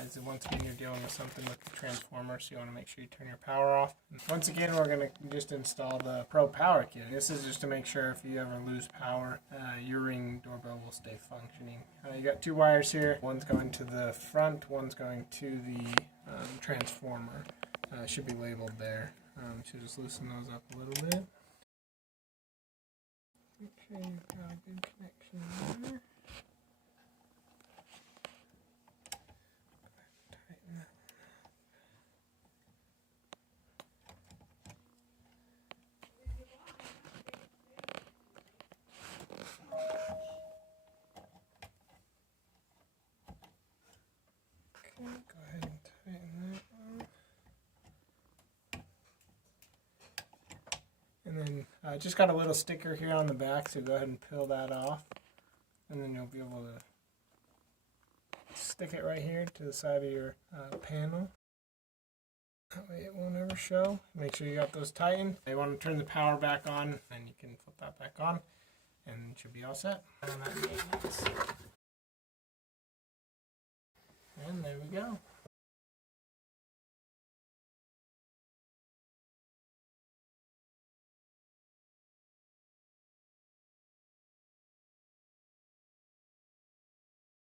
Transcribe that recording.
guys. And once again, you're dealing with something with the transformer, so you want to make sure you turn your power off. And once again, we're going to just install the Pro Power Kit. This is just to make sure if you ever lose power, your Ring doorbell will stay functioning. You got 2 wires here. One's going to the front, one's going to the transformer. Should be labeled there. Should just loosen those up a little bit. Make sure you've got a good connection there. Tighten that one. Okay, go ahead and tighten that one. And then just got a little sticker here on the back, so go ahead and peel that off. And then you'll be able to stick it right here to the side of your panel. That way it won't ever show. Make sure you got those tightened. You want to turn the power back on, and you can flip that back on, and it should be all set. And there we go.